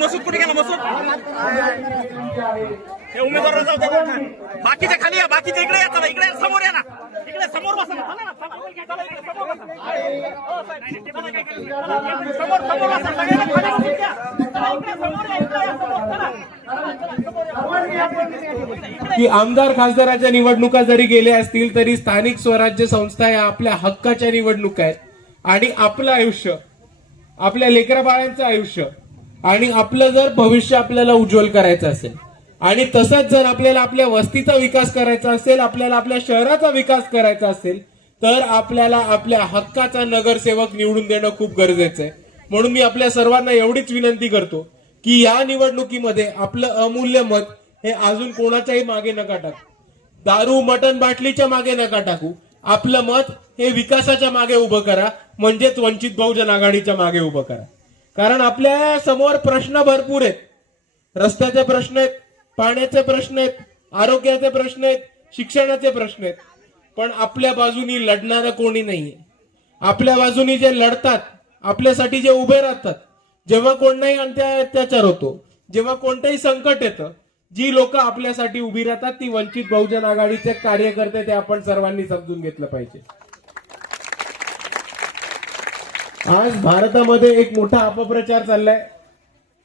मसूद कुठे गेला मसूद उमेदवार बाकीच्या खाली या बाकीच्या इकडे या इकडे समोर या ना इकडे समोर बसा की आमदार खासदाराच्या निवडणुका जरी गेल्या असतील तरी स्थानिक स्वराज्य संस्था या आपल्या हक्काच्या निवडणुका आहेत आणि आपलं आयुष्य आपल्या लेकराबाळांचं आयुष्य आणि आपलं जर भविष्य आपल्याला उज्ज्वल करायचं असेल आणि तसंच जर आपल्याला आपल्या वस्तीचा विकास करायचा असेल आपल्याला आपल्या शहराचा विकास करायचा असेल तर आपल्याला आपल्या हक्काचा नगरसेवक निवडून देणं खूप गरजेचं आहे. म्हणून मी आपल्या सर्वांना एवढीच विनंती करतो की या निवडणुकीमध्ये आपलं अमूल्य मत हे अजून कोणाच्याही मागे नका टाकू, दारू मटण बाटलीच्या मागे नका टाकू. आपलं मत हे विकासाच्या मागे उभं करा, म्हणजेच वंचित बहुजन आघाडीच्या मागे उभं करा. कारण आपल्या समोर प्रश्न भरपूर आहेत. रस्त्याचे प्रश्न आहेत, पाण्याचे प्रश्न आहेत, आरोग्याचे प्रश्न आहेत, शिक्षणाचे प्रश्न आहेत. पण आपल्या बाजूनी लढणारं कोणी नाहीये. आपल्या बाजूनी जे लढतात, आपल्यासाठी जे उभे राहतात, जेव्हा कोणताही अत्याचार होतो, जेव्हा कोणतंही संकट येतं, जी लोक आपल्यासाठी उभी राहतात ती वंचित बहुजन आघाडीचे कार्यकर्ते, ते आपण सर्वांनी समजून घेतलं पाहिजे. आज भारतामध्ये एक मोठा अपप्रचार चाललाय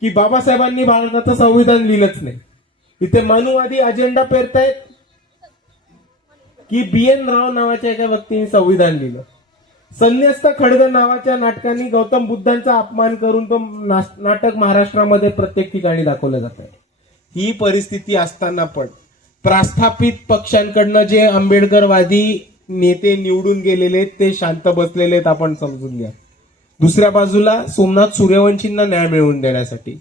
की बाबासाहेबांनी भारताचं संविधान लिहिलंच नाही. इथे मानववादी अजेंडा पेरतायत की BN राव नावाच्या एका व्यक्तीने संविधान लिहिलं. संन्यस्त खडग नावाच्या नाटकांनी गौतम बुद्धांचा अपमान करून तो नाटक महाराष्ट्रामध्ये प्रत्येक ठिकाणी दाखवलं जात आहे. ही परिस्थिती असताना पण प्रस्थापित पक्षांकडनं जे आंबेडकरवादी नेते निवडून गेलेले ते शांत बसलेले आहेत, आपण समजून घ्या. दुसऱ्या बाजूला सोमनाथ सूर्यवंशींना न्याय मिळवून देण्यासाठी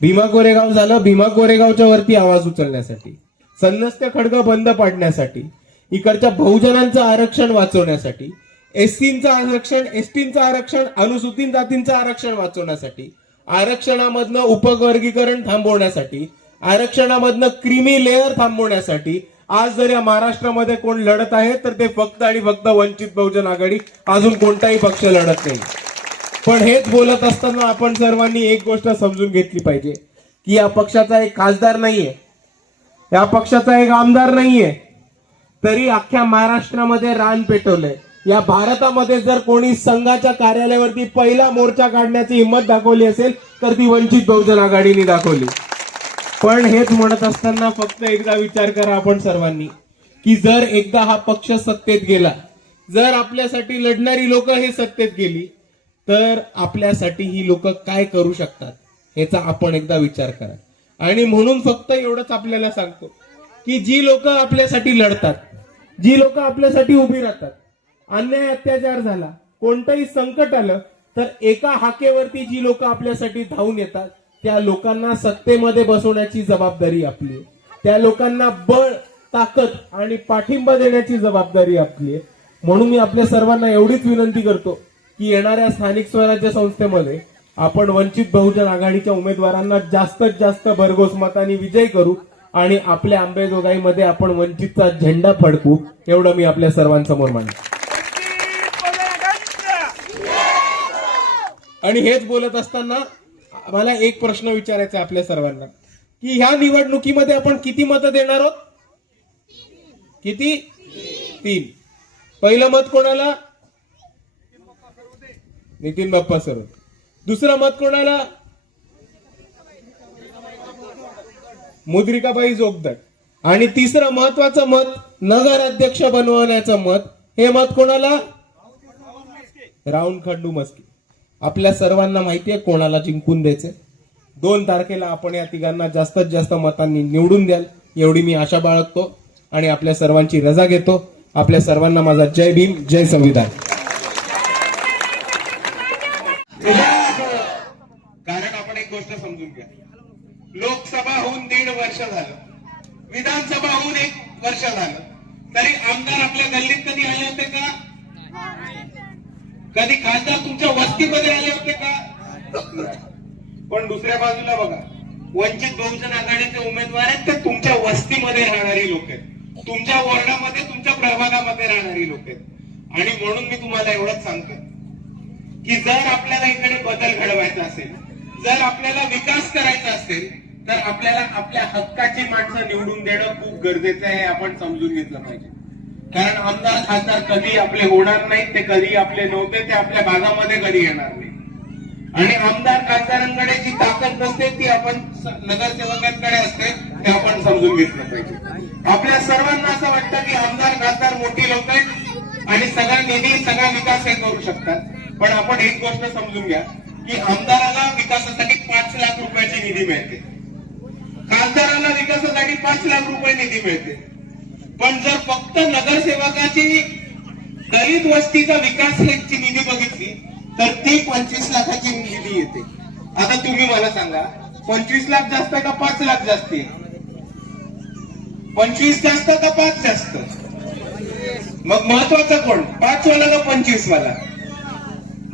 भीमा कोरेगाव झालं, भीमा कोरेगावच्या वरती आवाज उचलण्यासाठी, संन्यस्त खडग बंद पाडण्यासाठी, इकडच्या बहुजनांचं आरक्षण वाचवण्यासाठी, एसटींचं आरक्षण, अनुसूचित जातींचं आरक्षण वाचवण्यासाठी, आरक्षणामधनं उपवर्गीकरण थांबवण्यासाठी, आरक्षणामधनं क्रीमी लेअर थांबवण्यासाठी आज जर या महाराष्ट्रामध्ये कोण लढत आहे तर ते फक्त आणि फक्त वंचित बहुजन आघाडी, अजून कोणताही पक्ष लढत नाही. पण हेच बोलत असताना आपण सर्वांनी एक गोष्ट समजून घेतली पाहिजे की या पक्षाचा एक खासदार नाहीये, या पक्षाचा एक आमदार नाहीये, तरी अख्ख्या महाराष्ट्रामध्ये रान पेटवलंय. या भारतामध्ये जर कोणी संघाच्या कार्यालयावरती पहिला मोर्चा काढण्याची हिंमत दाखवली असेल तर ती वंचित बहुजन आघाडीने दाखवली. पण हेच म्हणत असताना फक्त एकदा विचार करा आपण सर्वांनी की जर एकदा हा पक्ष सत्तेत गेला, जर आपल्यासाठी लढणारी लोक हे सत्तेत गेली तर आपल्यासाठी ही लोक काय करू शकतात याचा आपण एकदा विचार करा. आणि म्हणून फक्त एवढंच आपल्याला सांगतो की जी लोक आपल्यासाठी लढतात, जी लोक आपल्यासाठी उभी राहतात, अन्याय अत्याचार झाला, कोणतंही संकट आलं तर एका हाकेवरती जी लोक आपल्यासाठी धावून येतात त्या लोकांना सत्तेमध्ये बसवण्याची जबाबदारी आपली आहे. त्या लोकांना बळ, ताकद आणि पाठिंबा देण्याची जबाबदारी आपली आहे. म्हणून मी आपल्या सर्वांना एवढीच विनंती करतो की येणाऱ्या स्थानिक स्वराज्य संस्थेमध्ये आपण वंचित बहुजन आघाडीच्या उमेदवारांना जास्तीत जास्त भरघोस मतांनी विजय करू आणि आपल्या अंबेजोगाईमध्ये आपण वंचितचा झेंडा फडकू, एवढं मी आपल्या सर्वांसमोर मांडतो. आणि हेच बोलत असताना मला एक प्रश्न विचारायचा आहे आपल्या सर्वांना की ह्या निवडणुकीमध्ये आपण किती मतं देणार आहोत? किती? 3. पहिलं मत कोणाला? नितीन बाप्पा सर. दुसरं मत कोणाला? मुद्रिकाबाई जोगदर. आणि तिसरं महत्वाचं मत, नगर अध्यक्ष बनवण्याचं मत, हे मत कोणाला? राहुल खंडू मस्के. आपल्या सर्वांना माहितीये कोणाला जिंकून द्यायचे. 2 तारखेला आपण या तिघांना जास्तीत जास्त मतांनी निवडून द्याल एवढी मी आशा बाळगतो आणि आपल्या सर्वांची रजा घेतो. आपल्या सर्वांना माझा जय भीम, जय संविधान. कारण आपण एक गोष्ट समजून घ्या, लोकसभा होऊन 1.5 वर्ष झालं, विधानसभा होऊन 1 वर्ष झालं, तरी आमदार आपल्या गल्लीत कधी आले होते का? कधी खासदार तुमच्या वस्तीमध्ये आले होते का? पण दुसऱ्या बाजूला बघा, वंचित बहुजन आघाडीचे उमेदवार आहेत ते तुमच्या वस्तीमध्ये राहणारी लोक आहेत, तुमच्या वॉर्डामध्ये तुमच्या प्रभागामध्ये राहणारी लोक आहेत. आणि म्हणून मी तुम्हाला एवढंच सांगतो की जर आपल्याला इकडे बदल घडवायचा असेल, जर आपल्याला विकास करायचा असेल, तर आपल्याला आपल्या हक्काची माणसं निवडून देणं खूप गरजेचं आहे, हे आपण समजून घेतलं पाहिजे. कारण आमदार खासदार कधी आपले होणार नाहीत, ते कधी आपले नव्हते, ते आपल्या भागामध्ये कधी येणार नाही. आणि आमदार खासदारांकडे जी ताकद नसते ती आपण नगरसेवकांकडे असते, ते आपण समजून घेतलं पाहिजे. आपल्या सर्वांना असं वाटतं की आमदार खासदार मोठी लोक आहेत आणि सगळा निधी सगळा विकास हे करू शकतात. पण आपण एक गोष्ट समजून घ्या की आमदाराला विकासासाठी 5 लाख रुपयाची निधी मिळते, खासदाराला विकासासाठी 5 लाख रुपये निधी मिळते. पण जर फक्त नगरसेवकाची दलित वस्तीचा विकास ह्याची निधी बघितली तर ती 25 लाखाची निधी येते. आता तुम्ही मला सांगा, 25 लाख जास्त का 5 लाख जास्त? 25 जास्त का 5 जास्त? मग महत्वाचं कोण, 5 वाला का 25 वाला?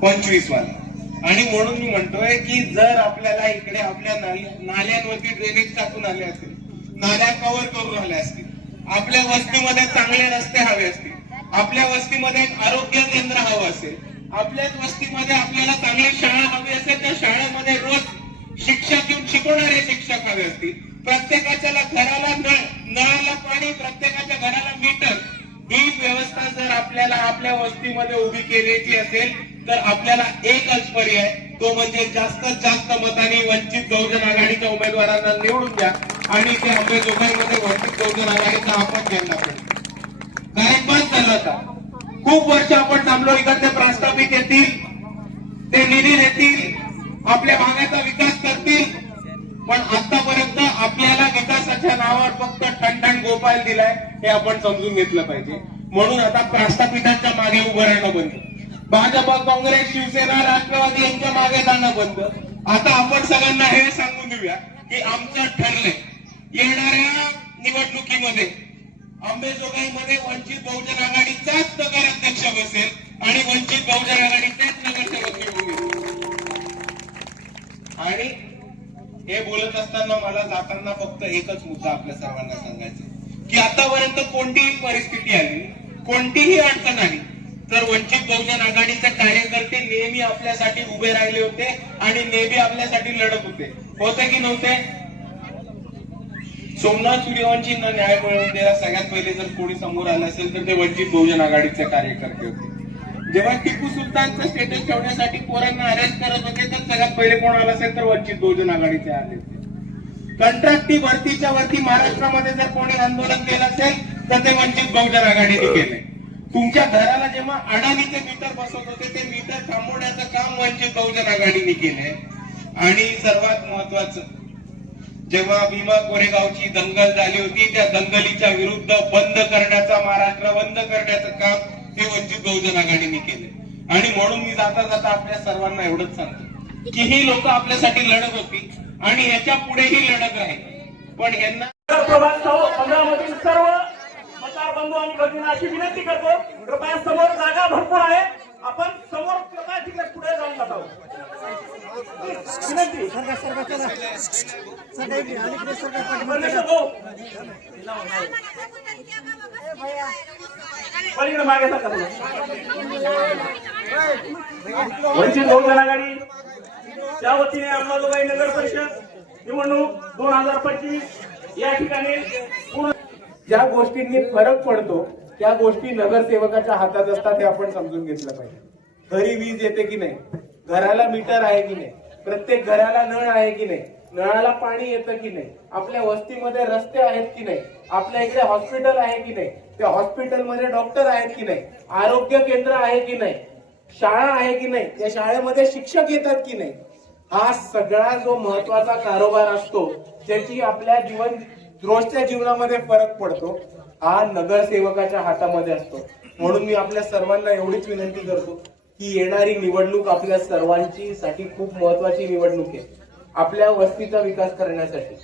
25 वाला. आणि म्हणून मी म्हणतोय की जर आपल्याला इकडे आपल्या नाल्यांवरती ड्रेनेज टाकून आले असतील, नाल्या कव्हर करून आल्या असतील, आपल्या वस्तीमध्ये चांगले रस्ते हवे असतील, आपल्या वस्तीमध्ये एक आरोग्य केंद्र हवं असेल, आपल्याच वस्तीमध्ये आपल्याला चांगली शाळा हवी असेल, त्या शाळेमध्ये रोज शिक्षक येऊन शिकवणारे शिक्षक हवे असतील, प्रत्येकाच्या घराला नळाला पाणी, प्रत्येकाच्या घराला मीटर, ही व्यवस्था जर आपल्याला आपल्या वस्तीमध्ये उभी केल्याची असेल तर आपल्याला एकच पर्याय, तो म्हणजे जास्तीत जास्त मतांनी वंचित बहुजन आघाडीच्या उमेदवारांना निवडून द्या आणि ते अंमलबजावणीमध्ये वंचित बहुजन आघाडीचा आपण केला पाहिजे. कारण बंद झालं आता, खूप वर्ष आपण थांबलो, इकडचे प्रस्थापित येतील, ते निधी देतील, आपल्या भागाचा विकास करतील, पण आतापर्यंत आपल्याला विकासाच्या नावावर फक्त ठणठण गोपाल दिलाय, हे आपण समजून घेतलं पाहिजे. म्हणून आता प्रस्थापितांच्या मागे उभं राहणं बंद, भाजप काँग्रेस शिवसेना राष्ट्रवादी यांच्या मागे जाणं बंद. आता आपण सगळ्यांना हे सांगून देऊया की आमचं ठरलंय, येणाऱ्या निवडणुकीमध्ये अंबेजोगाईमध्ये वंचित बहुजन आघाडीचाच नगराध्यक्ष बसेल आणि वंचित बहुजन आघाडीचेच नगरसेवक निवडून येतील. आणि हे बोलत असताना मला जाताना फक्त एकच मुद्दा आपल्या सर्वांना सांगायचा की आतापर्यंत कोणतीही परिस्थिती आली, कोणतीही अडचण आली तर वंचित बहुजन आघाडीचे कार्यकर्ते नेहमी आपल्यासाठी उभे राहिले होते आणि नेहमी आपल्यासाठी लढत होते की नव्हते? सोमनाथ सूर्यवंशींना न्याय मिळवून द्यायला सगळ्यात पहिले जर कोणी समोर आलं असेल तर ते वंचित बहुजन आघाडीचे कार्यकर्ते होते. जेव्हा टिपू सुलतानचं स्टेटस ठेवण्यासाठी पोरांना अरेस्ट करत होते तर सगळ्यात पहिले कोण आलं असेल तर वंचित बहुजन आघाडीचे आले होते. कंत्राटी भरतीच्या वरती महाराष्ट्रामध्ये जर कोणी आंदोलन केलं असेल तर ते वंचित बहुजन आघाडीने केले. तुमच्या घराला जेव्हा अडाणीचे मीटर बसवत होते ते मीटर थांबवण्याचं काम वंचित बहुजन आघाडीने केलंय. आणि सर्वात महत्वाचं, जेव्हा भीमा कोरेगावची दंगल झाली होती त्या दंगलीच्या विरुद्ध बंद करण्याचा, महाराष्ट्र बंद करण्याचं काम हे वंचित बहुजन आघाडीने केले. आणि म्हणून मी जाता जाता आपल्या सर्वांना एवढंच सांगतो की ही लोक आपल्यासाठी लढत होती आणि याच्या पुढेही लढत राहील. पण यांना 15 मधील सर्व मतदार बंधू आणि भगिनींना अशी विनंती करतो, कृपया समोर जागा भरपूर आहे, आपण समोर कृपया तिकडे पुढे जाऊन बसावं. विनंती. पलीकडे मागे सरका. वंचित बहुजन आघाडी त्या वतीने अंबाजोगाई नगर परिषद निवडणूक 2025 या ठिकाणी पूर्ण ज्या गोष्टींनी फरक पडतो त्या गोष्टी नगरसेवकाच्या हातात असतात, हे आपण समजून घेतलं पाहिजे. घरी वीज येते की नाही, घराला मीटर आहे की नाही, प्रत्येक घराला नळ आहे की नाही, नळाला पाणी येतं की नाही, आपल्या वस्तीमध्ये रस्ते आहेत की नाही, आपल्या इकडे हॉस्पिटल आहे की नाही, त्या हॉस्पिटलमध्ये डॉक्टर आहेत की नाही, आरोग्य केंद्र आहे की नाही, शाळा आहे की नाही, त्या शाळेमध्ये शिक्षक येतात की नाही, हा सगळा जो महत्वाचा कारोबार असतो ज्याची आपल्या रोजच्या जीवनामध्ये फरक पडतो, हा नगरसेवकाच्या हातामध्ये असतो. म्हणून मी आपल्या सर्वांना एवढीच विनंती करतो की येणारी निवडणूक आपल्या सर्वांची साठी खूप महत्वाची निवडणूक आहे. आपल्या वस्तीचा विकास करण्यासाठी,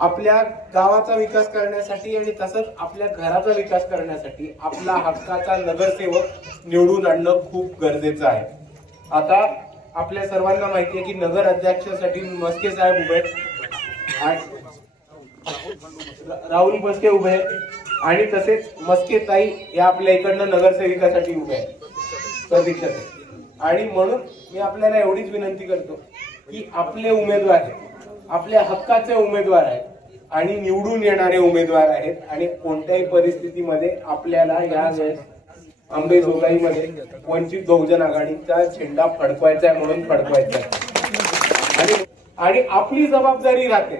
आपल्या गावाचा विकास करण्यासाठी आणि तसंच आपल्या घराचा विकास करण्यासाठी आपला हक्काचा नगरसेवक निवडून आणणं खूप गरजेचं आहे. आता आपल्या सर्वांना माहिती आहे की नगर अध्यक्षासाठी मस्के साहेब उभे आहेत, राहुल मस्के उभे आहेत आणि तसेच मस्के ताई या आपल्या इकडनं नगरसेविकासाठी उभे आहेत प्रतीक्षासाठी. आणि म्हणून मी आपल्याला एवढीच विनंती करतो की आपले उमेदवार आपल्या हक्काचे उमेदवार आहेत आणि निवडून येणारे उमेदवार आहेत आणि कोणत्याही परिस्थितीमध्ये आपल्याला या वेळेस अंबेजोगाईमध्ये वंचित बहुजन आघाडीचा झेंडा फडकवायचा आहे म्हणून फडकवायचा आहे. आणि आपली जबाबदारी राहते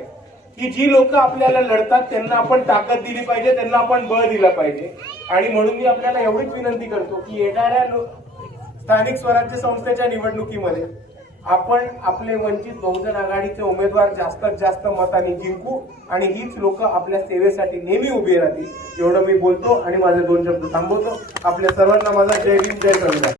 की जी लोक आपल्याला लढतात त्यांना आपण ताकद दिली पाहिजे, त्यांना आपण बळ दिलं पाहिजे. आणि म्हणून मी आपल्याला एवढीच विनंती करतो की येणाऱ्या स्थानिक स्वराज्य संस्थेच्या निवडणुकीमध्ये आपण आपले वंचित बहुजन आघाडीचे उमेदवार जास्तीत जास्त मतांनी जिंकू आणि हीच लोक आपल्या सेवेसाठी नेहमी उभी राहतील. एवढं मी बोलतो आणि माझे 2 शब्द थांबवतो. आपल्या सर्वांना माझा जय भीम, जय संविधान.